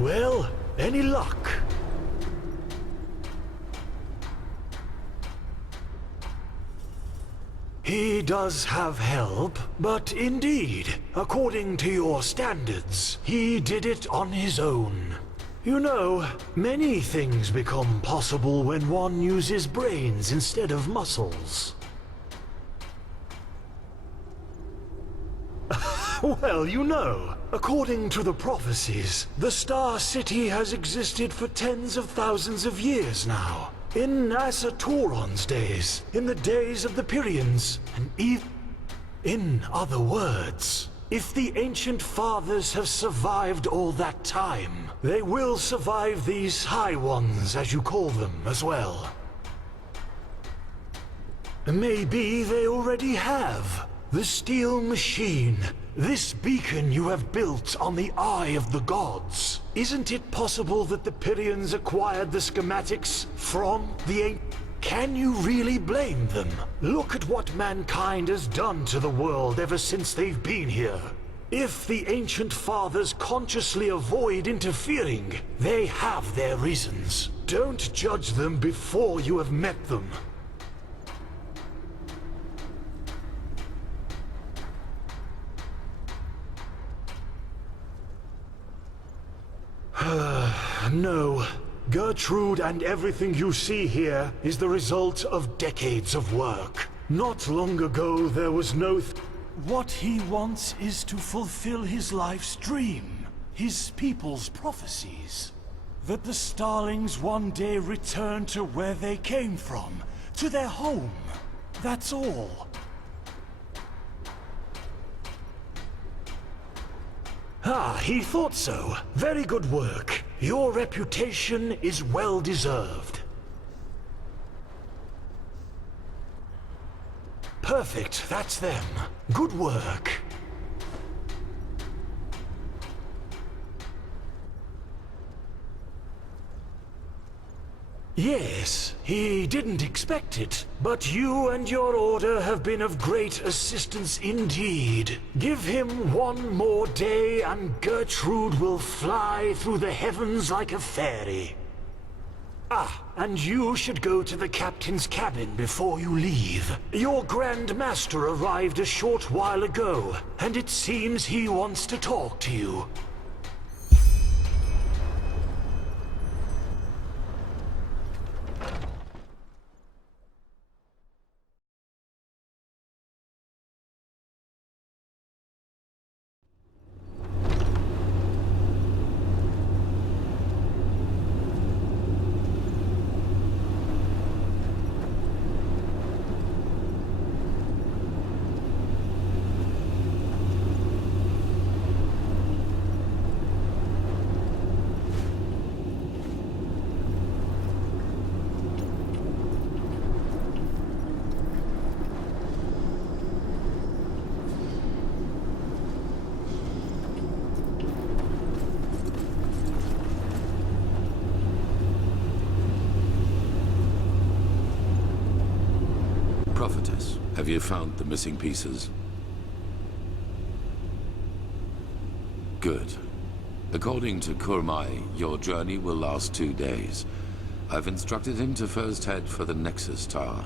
Well, any luck? He does have help, but indeed, according to your standards, he did it on his own. You know, many things become possible when one uses brains instead of muscles. Well, you know, according to the prophecies, the Star City has existed for tens of thousands of years now. In Asatoron's days, in the days of the Pyrians, and even... In other words, if the Ancient Fathers have survived all that time, they will survive these High Ones, as you call them, as well. Maybe they already have. The steel machine, this beacon you have built on the Eye of the Gods. Isn't it possible that the Pyrians acquired the schematics from the Can you really blame them? Look at what mankind has done to the world ever since they've been here. If the Ancient Fathers consciously avoid interfering, they have their reasons. Don't judge them before you have met them. No. Gertrude and everything you see here is the result of decades of work. Not long ago there was no... What he wants is to fulfill his life's dream, his people's prophecies. That the Starlings one day return to where they came from, to their home. That's all. Ah, he thought so. Very good work. Your reputation is well deserved. Perfect, that's them. Good work. Yes, he didn't expect it, but you and your order have been of great assistance indeed. Give him one more day and Gertrude will fly through the heavens like a fairy. Ah, and you should go to the captain's cabin before you leave. Your Grand Master arrived a short while ago, and it seems he wants to talk to you. Prophetess, have you found the missing pieces? Good. According to Kurmai, your journey will last 2 days. I've instructed him to first head for the Nexus Tower.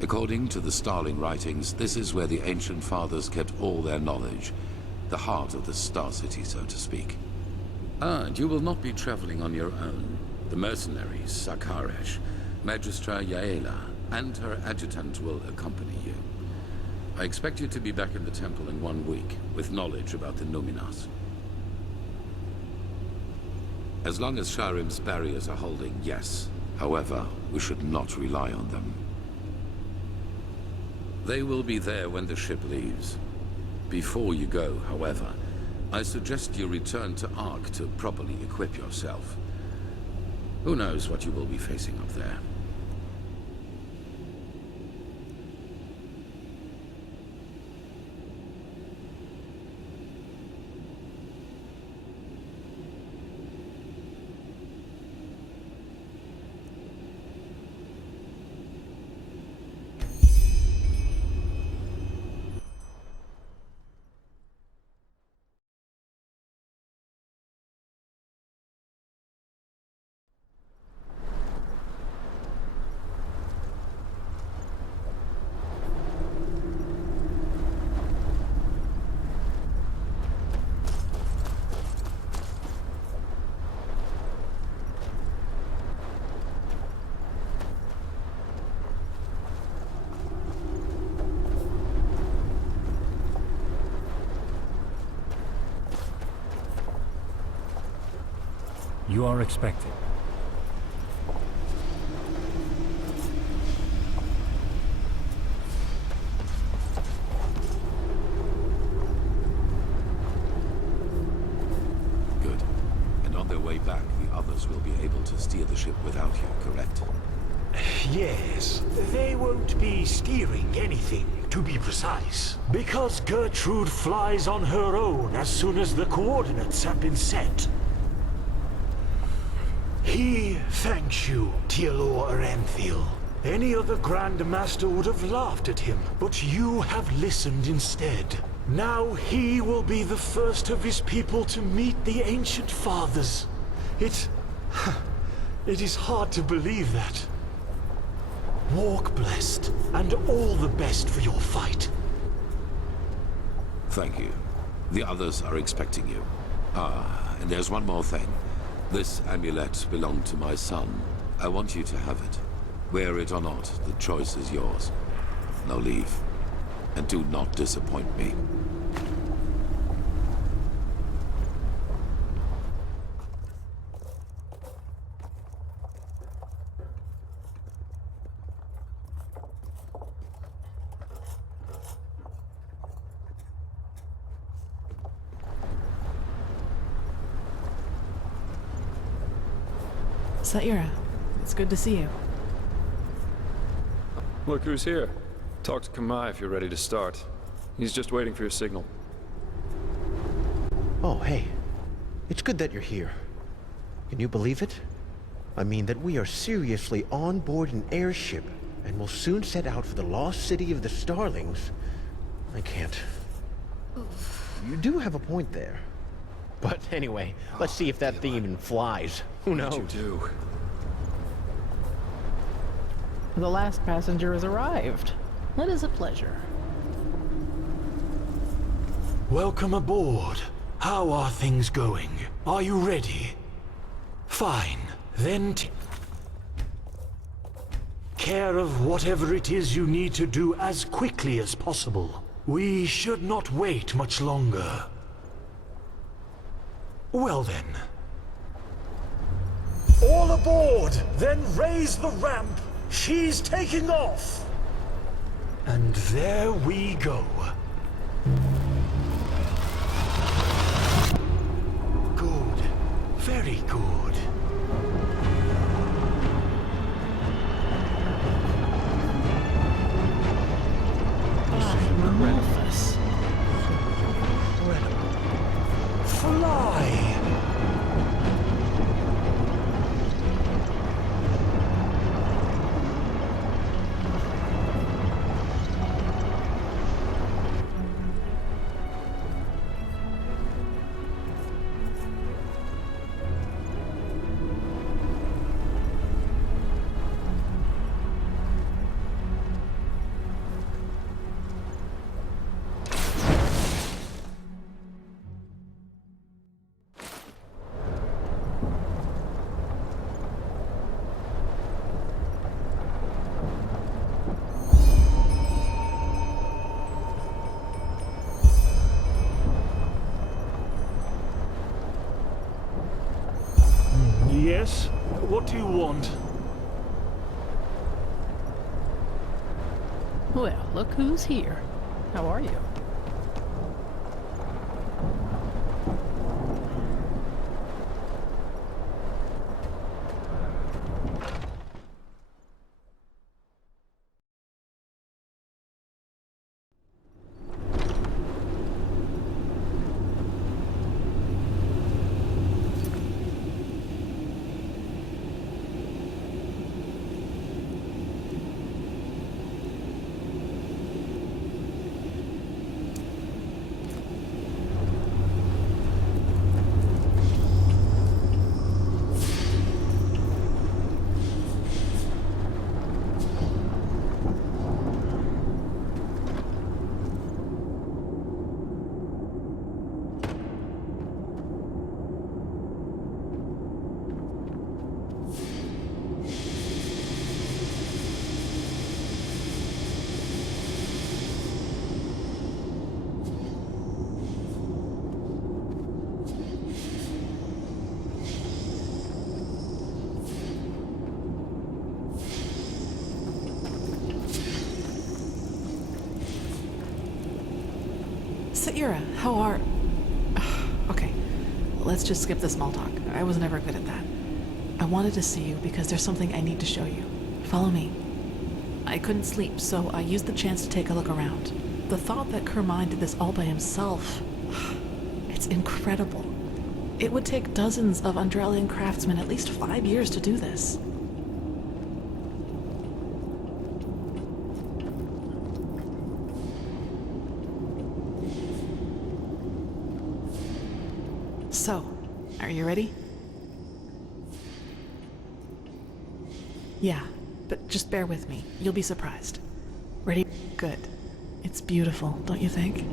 According to the Starling writings, this is where the Ancient Fathers kept all their knowledge. The heart of the Star City, so to speak. And you will not be traveling on your own. The mercenaries, Sakaresh, Magistra Yaela, and her adjutant will accompany you. I expect you to be back in the temple in 1 week, with knowledge about the Numinas. As long as Sharim's barriers are holding, yes. However, we should not rely on them. They will be there when the ship leaves. Before you go, however, I suggest you return to Ark to properly equip yourself. Who knows what you will be facing up there? You are expected. Good. And on their way back, the others will be able to steer the ship without you, correct? Yes, they won't be steering anything, to be precise, because Gertrude flies on her own as soon as the coordinates have been set. He thanks you, Tealor Aranthiel. Any other Grand Master would have laughed at him, but you have listened instead. Now he will be the first of his people to meet the Ancient Fathers. It is hard to believe that. Walk blessed, and all the best for your fight. Thank you. The others are expecting you. Ah, and there's one more thing. This amulet belonged to my son. I want you to have it. Wear it or not, the choice is yours. Now leave. And do not disappoint me. Saira, it's good to see you. Look who's here. Talk to Kamai if you're ready to start. He's just waiting for your signal. Oh, hey. It's good that you're here. Can you believe it? I mean that we are seriously on board an airship and will soon set out for the lost city of the Starlings. I can't. You do have a point there. But anyway, let's see if that thing even flies. Who knows? What'd you do? The last passenger has arrived. It is a pleasure. Welcome aboard. How are things going? Are you ready? Fine. Then care of whatever it is you need to do as quickly as possible. We should not wait much longer. Well then. All aboard! Then raise the ramp! She's taking off! And there we go. Good. Very good. Rufus. Fly! Yes? What do you want? Well, look who's here. How are you? Saira, how are... Okay, let's just skip the small talk. I was never good at that. I wanted to see you because there's something I need to show you. Follow me. I couldn't sleep, so I used the chance to take a look around. The thought that Carmine did this all by himself... It's incredible. It would take dozens of Enderalian craftsmen at least 5 years to do this. So, are you ready? Yeah, but just bear with me. You'll be surprised. Ready? Good. It's beautiful, don't you think?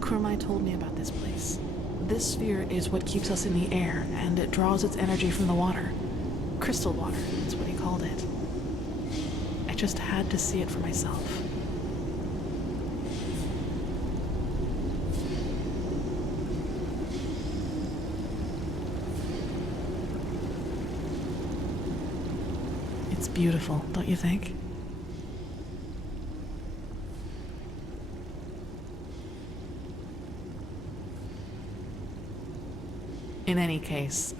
Kurmai told me about this place. This sphere is what keeps us in the air, and it draws its energy from the water. Crystal water, that's what he called it. I just had to see it for myself. It's beautiful, don't you think? In any case,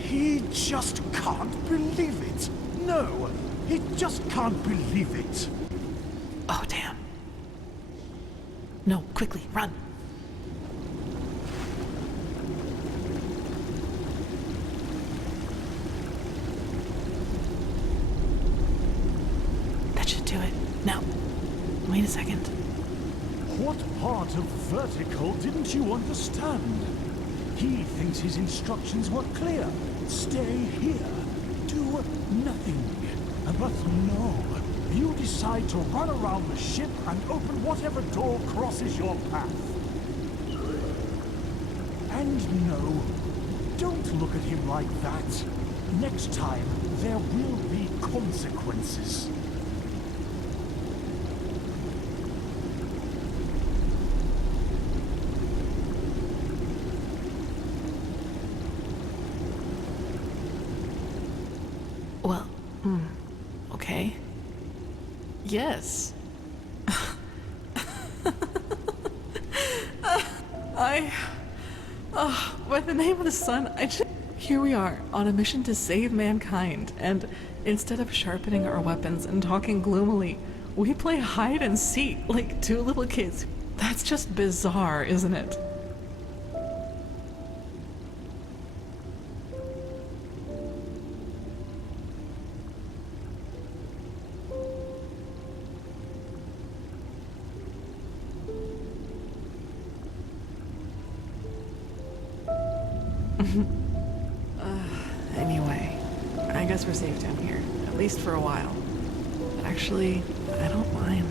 He just can't believe it. No, he just can't believe it. Oh, damn. No, quickly, run! That should do it. Now, wait a second. What part of vertical didn't you understand? He thinks his instructions were clear. Stay here. Do nothing. But no. You decide to run around the ship and open whatever door crosses your path. And no, don't look at him like that. Next time, there will be consequences. Well, okay. Yes. By the name of the sun, Here we are, on a mission to save mankind, and instead of sharpening our weapons and talking gloomily, we play hide and seek like two little kids. That's just bizarre, isn't it? Anyway, I guess we're safe down here, at least for a while. Actually, I don't mind.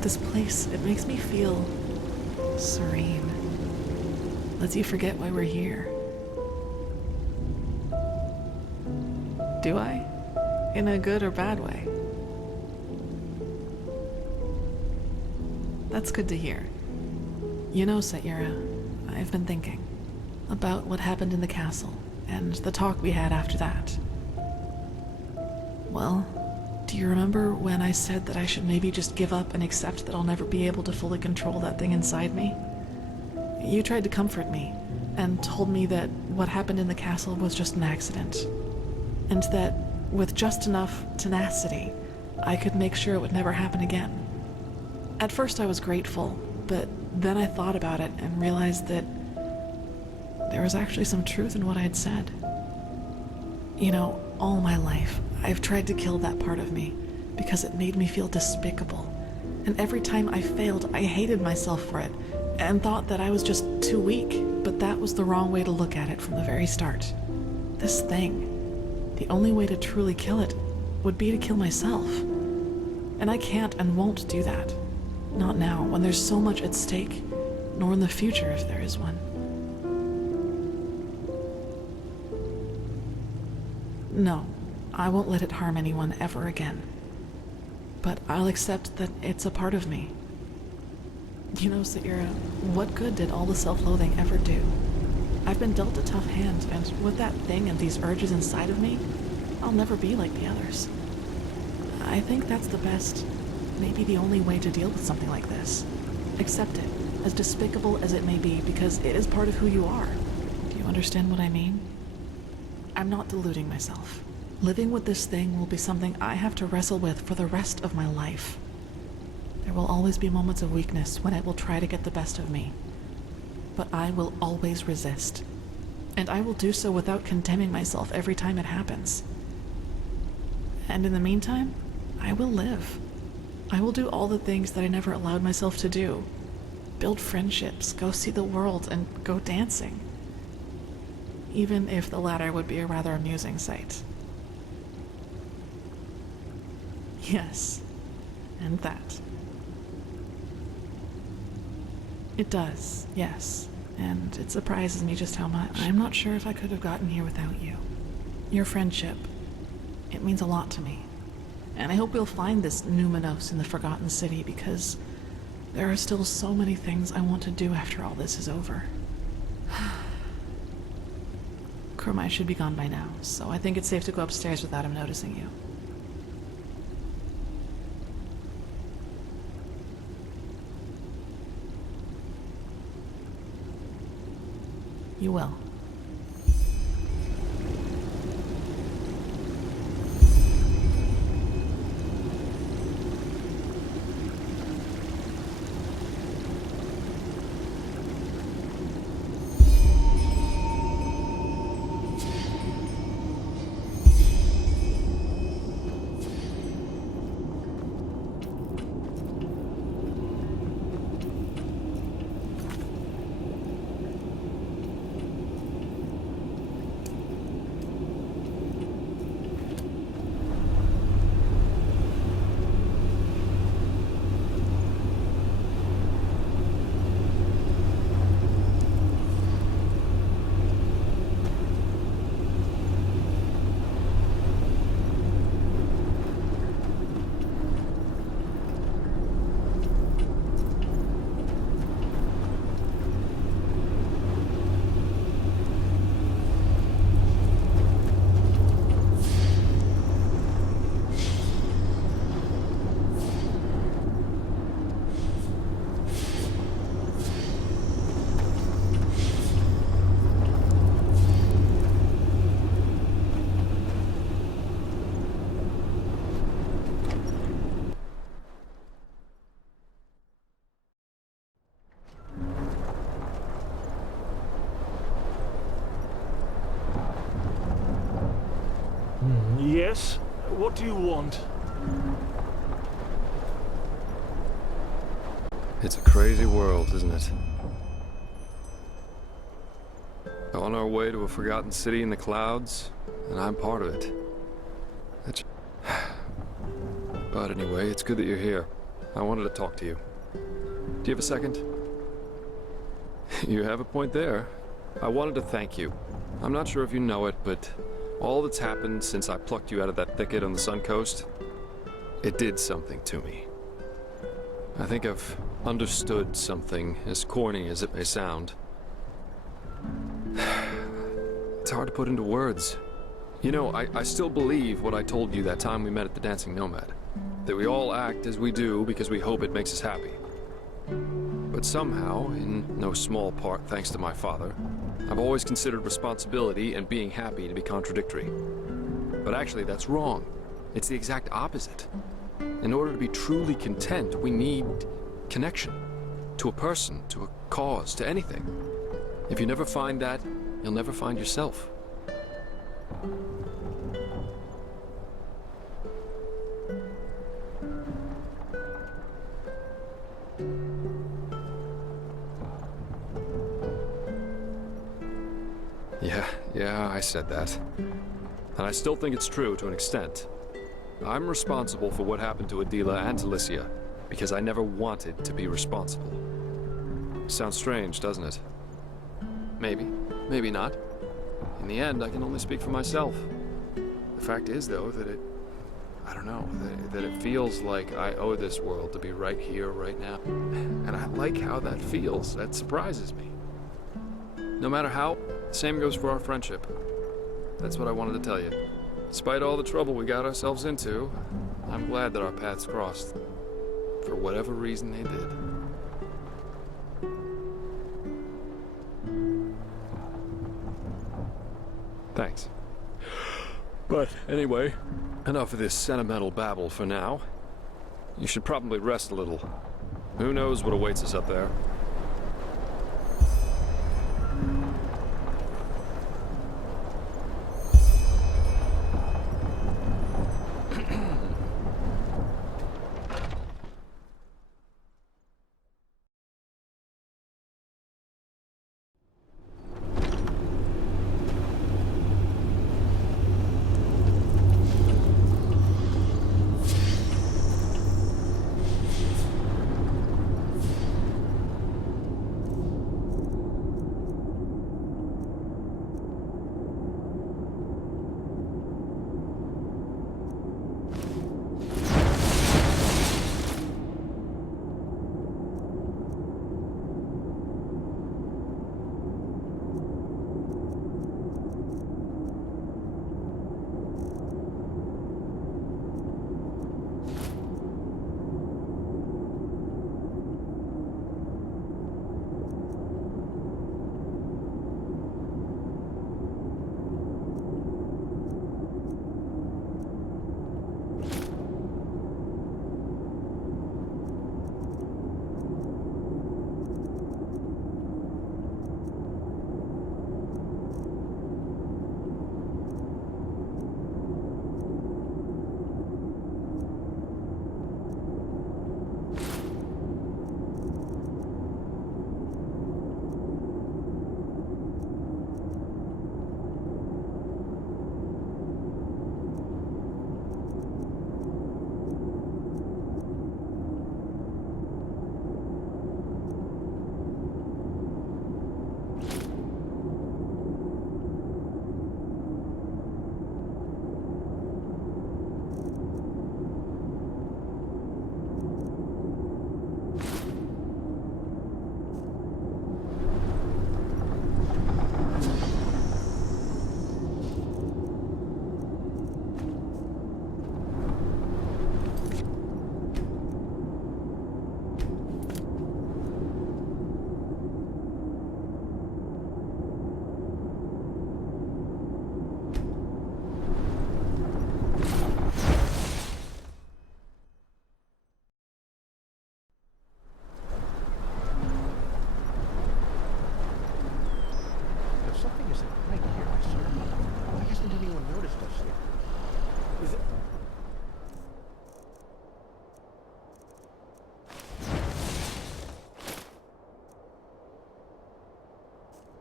This place, it makes me feel serene. Lets you forget why we're here. Do I? In a good or bad way? That's good to hear. You know, Saira, I've been thinking about what happened in the castle and the talk we had after that. Well, do you remember when I said that I should maybe just give up and accept that I'll never be able to fully control that thing inside me? You tried to comfort me and told me that what happened in the castle was just an accident, and that with just enough tenacity, I could make sure it would never happen again. At first I was grateful, but then I thought about it and realized that there was actually some truth in what I had said. You know, all my life, I've tried to kill that part of me because it made me feel despicable. And every time I failed, I hated myself for it and thought that I was just too weak, but that was the wrong way to look at it from the very start. This thing, the only way to truly kill it would be to kill myself. And I can't and won't do that. Not now, when there's so much at stake, nor in the future if there is one. No, I won't let it harm anyone ever again. But I'll accept that it's a part of me. You know, Saira, what good did all the self-loathing ever do? I've been dealt a tough hand, and with that thing and these urges inside of me, I'll never be like the others. I think that's the best, maybe the only way to deal with something like this. Accept it, as despicable as it may be, because it is part of who you are. Do you understand what I mean? I'm not deluding myself. Living with this thing will be something I have to wrestle with for the rest of my life. There will always be moments of weakness when it will try to get the best of me. But I will always resist. And I will do so without condemning myself every time it happens. And in the meantime, I will live. I will do all the things that I never allowed myself to do. Build friendships, go see the world, and go dancing. Even if the latter would be a rather amusing sight. Yes, and that. It does, yes, and it surprises me just how much. I'm not sure if I could have gotten here without you. Your friendship, it means a lot to me. And I hope we'll find this Numenos in the Forgotten City, because there are still so many things I want to do after all this is over. Kurmai should be gone by now, so I think it's safe to go upstairs without him noticing you. You will. Yes? What do you want? It's a crazy world, isn't it? On our way to a forgotten city in the clouds, and I'm part of it. But anyway, it's good that you're here. I wanted to talk to you. Do you have a second? You have a point there. I wanted to thank you. I'm not sure if you know it, but all that's happened since I plucked you out of that thicket on the Sun Coast, it did something to me. I think I've understood something, as corny as it may sound. It's hard to put into words. You know, I still believe what I told you that time we met at the Dancing Nomad. That we all act as we do because we hope it makes us happy. But somehow, in no small part thanks to my father, I've always considered responsibility and being happy to be contradictory. But actually, that's wrong. It's the exact opposite. In order to be truly content, we need connection. To a person, to a cause, to anything. If you never find that, you'll never find yourself. Yeah, I said that. And I still think it's true to an extent. I'm responsible for what happened to Adila and to Licia, because I never wanted to be responsible. Sounds strange, doesn't it? Maybe, maybe not. In the end, I can only speak for myself. The fact is, though, that I don't know, that it feels like I owe this world to be right here, right now. And I like how that feels. That surprises me. No matter how, same goes for our friendship. That's what I wanted to tell you. Despite all the trouble we got ourselves into, I'm glad that our paths crossed. For whatever reason they did. Thanks. But anyway, enough of this sentimental babble for now. You should probably rest a little. Who knows what awaits us up there?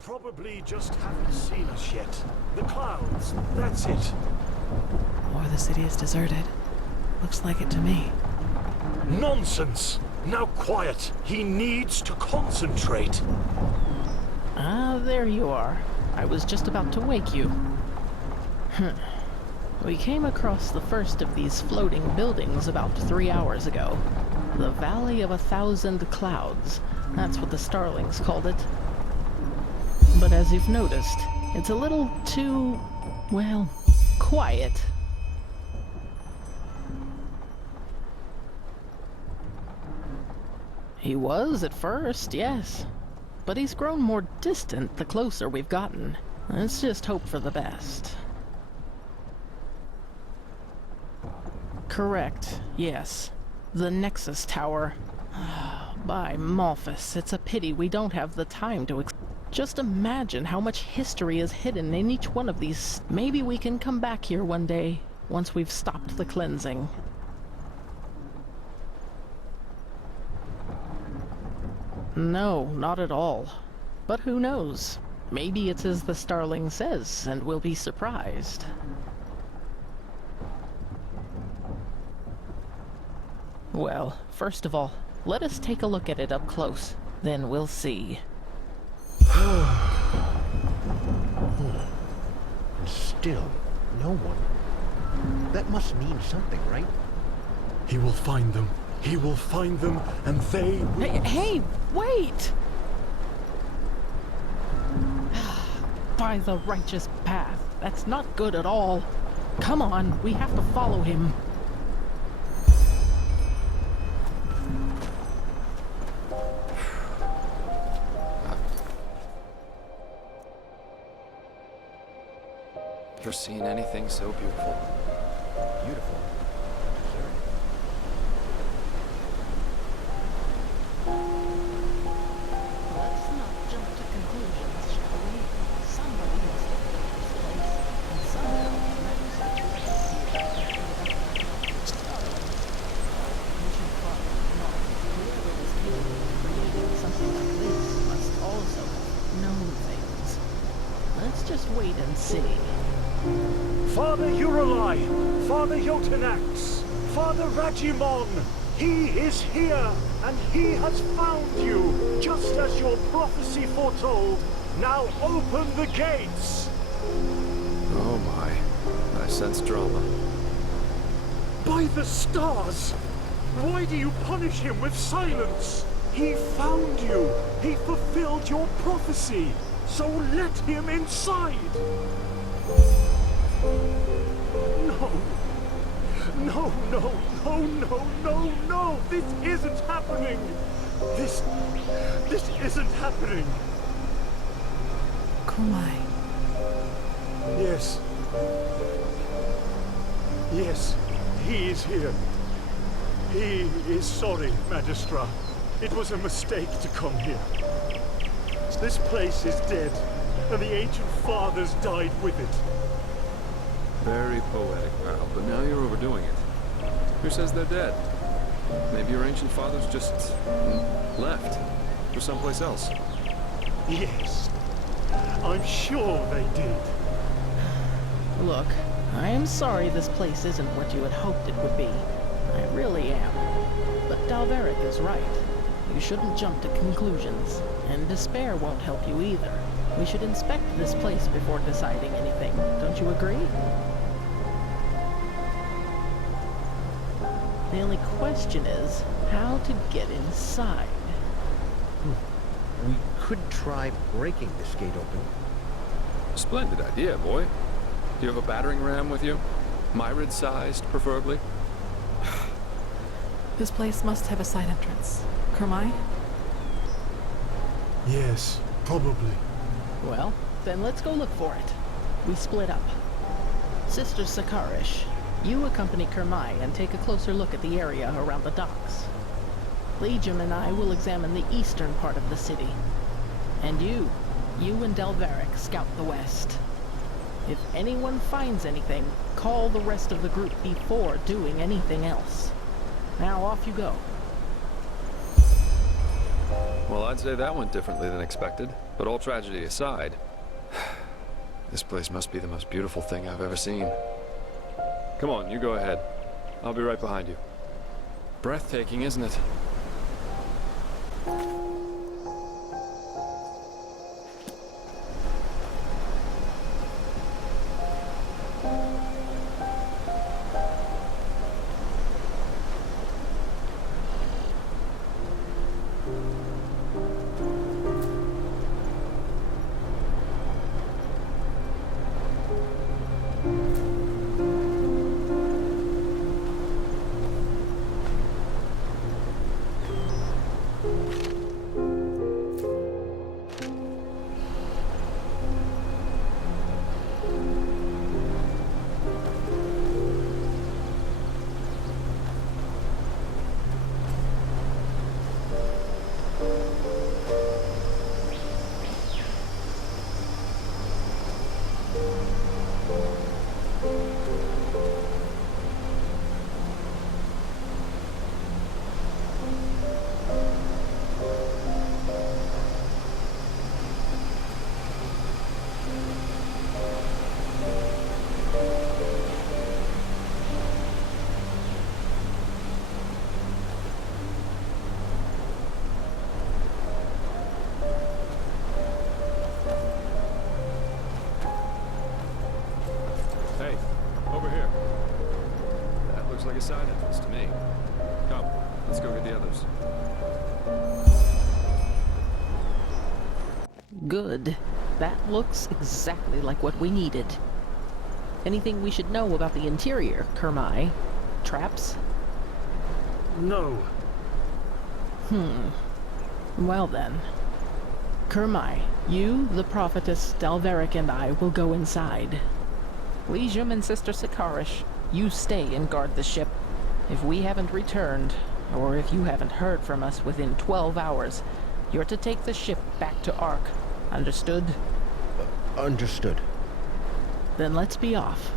Probably just haven't seen us yet. The clouds, that's it. Or the city is deserted. Looks like it to me. Nonsense! Now quiet. He needs to concentrate. Ah, there you are. I was just about to wake you. We came across the first of these floating buildings about 3 hours ago. The Valley of 1,000 Clouds. That's what the Starlings called it. But as you've noticed, it's a little too, well, quiet. He was at first, yes. But he's grown more distant the closer we've gotten. Let's just hope for the best. Correct, yes. The Nexus Tower. By Malphus, it's a pity we don't have the time to just imagine how much history is hidden in each one of these. Maybe we can come back here one day, once we've stopped the cleansing. No, not at all. But who knows? Maybe it's as the Starling says, and we'll be surprised. Well, first of all, let us take a look at it up close. Then we'll see. And still, no one. That must mean something, right? He will find them. He will find them, and they will... Hey, wait! By the righteous path. That's not good at all. Come on, we have to follow him. Never seen anything so beautiful. Beautiful. Let's not jump to conclusions, shall we? Somebody must have built this place, and somehow managed to get ancient father, not whoever was capable of creating something like this must also have known things. Let's just wait and see. Father Uralai, Father Jotanax, Father Rajimon, he is here, and he has found you, just as your prophecy foretold. Now open the gates! Oh my. I sense drama. By the stars! Why do you punish him with silence? He found you. He fulfilled your prophecy. So let him inside. No. No, no, no, no, no, no. This isn't happening. This isn't happening. Kurmai. Yes. Yes, he is here. He is sorry, Magistra. It was a mistake to come here. This place is dead, and the ancient fathers died with it. Very poetic, pal, but now you're overdoing it. Who says they're dead? Maybe your ancient fathers just left for someplace else. Yes, I'm sure they did. Look, I am sorry this place isn't what you had hoped it would be. I really am. But Dalveric is right. You shouldn't jump to conclusions, and despair won't help you either. We should inspect this place before deciding anything. Don't you agree? The only question is how to get inside. We could try breaking this gate open. Splendid idea, boy. Do you have a battering ram with you? Myrid-sized, preferably? This place must have a side entrance. Kurmai? Yes, probably. Well, then let's go look for it. We split up. Sister Sakarish, you accompany Kurmai and take a closer look at the area around the docks. Legion and I will examine the eastern part of the city. And you and Dalveric scout the west. If anyone finds anything, call the rest of the group before doing anything else. Now off you go. Well, I'd say that went differently than expected. But all tragedy aside, this place must be the most beautiful thing I've ever seen. Come on, you go ahead. I'll be right behind you. Breathtaking, isn't it? like a side entrance to me. Come, let's go get the others. Good. That looks exactly like what we needed. Anything we should know about the interior, Kermai? Traps? No. Well then. Kermai, you, the prophetess, Dalveric, and I will go inside. Legium and Sister Sikarish, you stay and guard the ship. If we haven't returned, or if you haven't heard from us within 12 hours, you're to take the ship back to Ark. Understood? Understood. Then let's be off.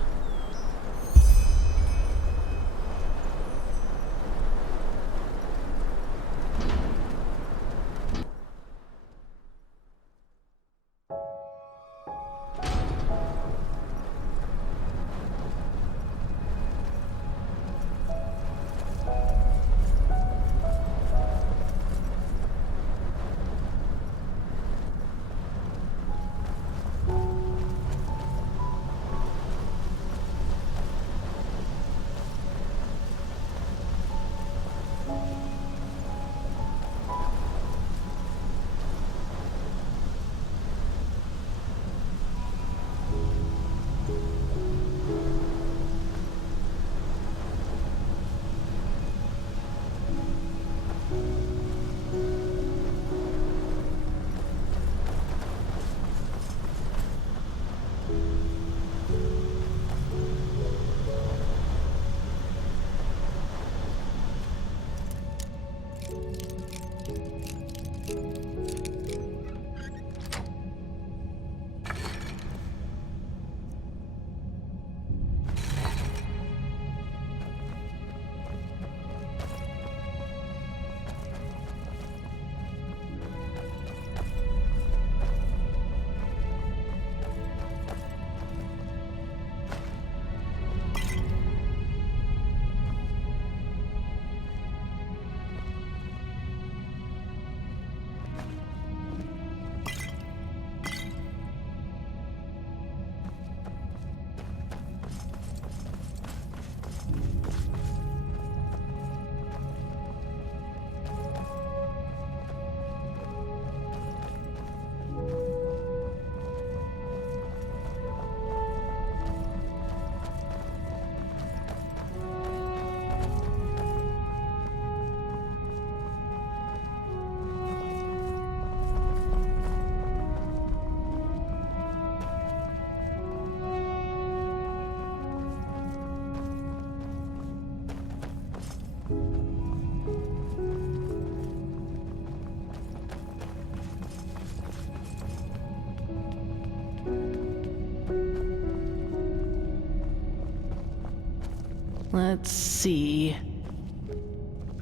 Let's see.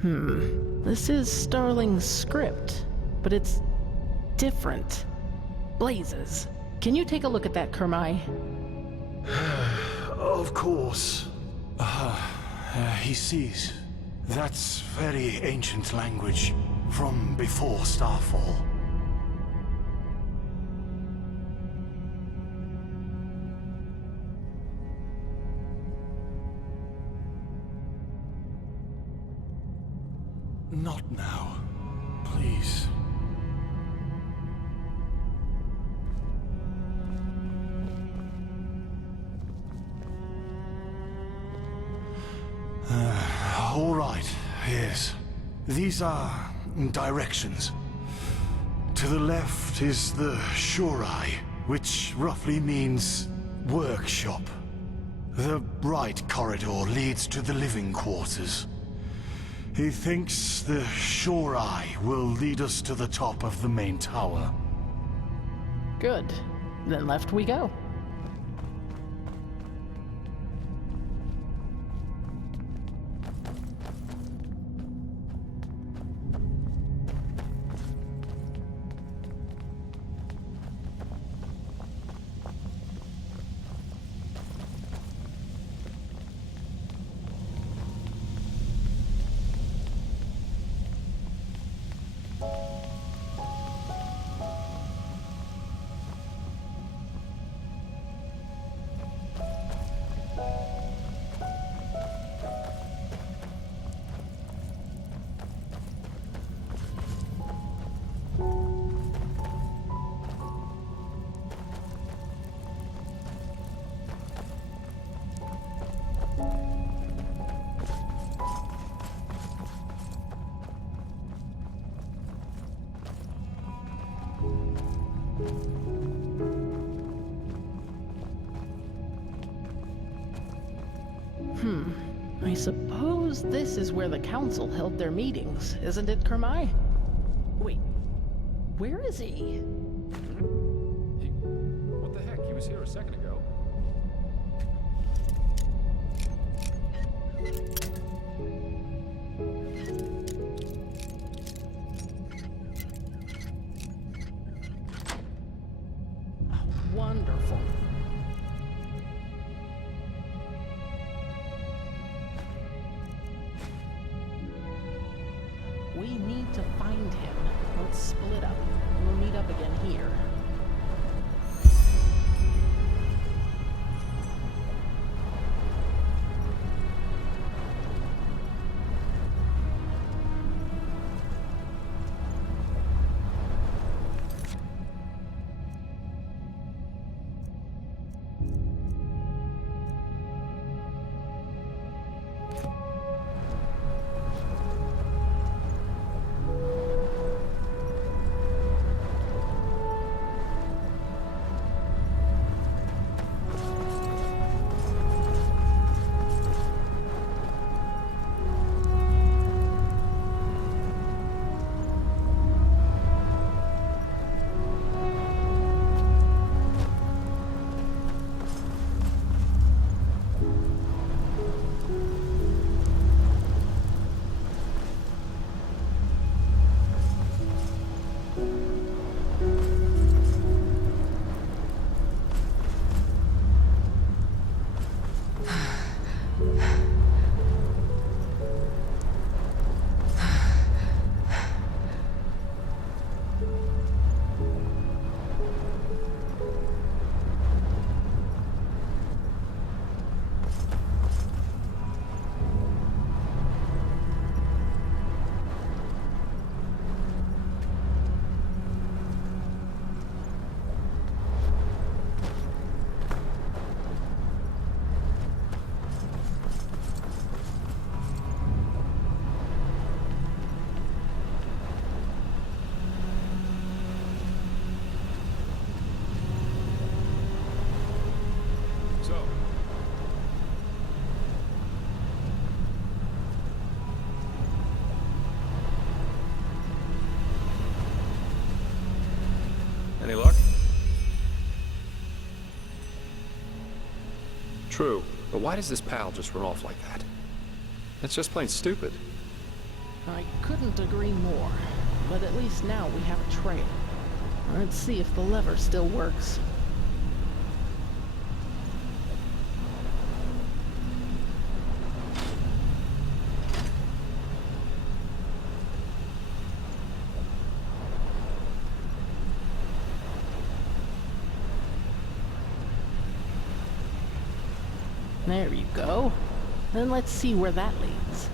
This is Starling's script, but it's different. Blazes. Can you take a look at that, Kermai? Of course. He sees. That's very ancient language from before Starfall. Not now. Please. All right, yes. These are directions. To the left is the Shorai, which roughly means workshop. The right corridor leads to the living quarters. He thinks the Shorai will lead us to the top of the main tower. Good. Then left we go. I suppose this is where the council held their meetings, isn't it, Kermai? Wait, where is he? What the heck? He was here a second ago. Wonderful. We need to find him. Let's split up. We'll meet up again here. Any luck? True, but why does this pal just run off like that? That's just plain stupid. I couldn't agree more. But at least now we have a trail. Let's see if the lever still works. There you go. Then let's see where that leads.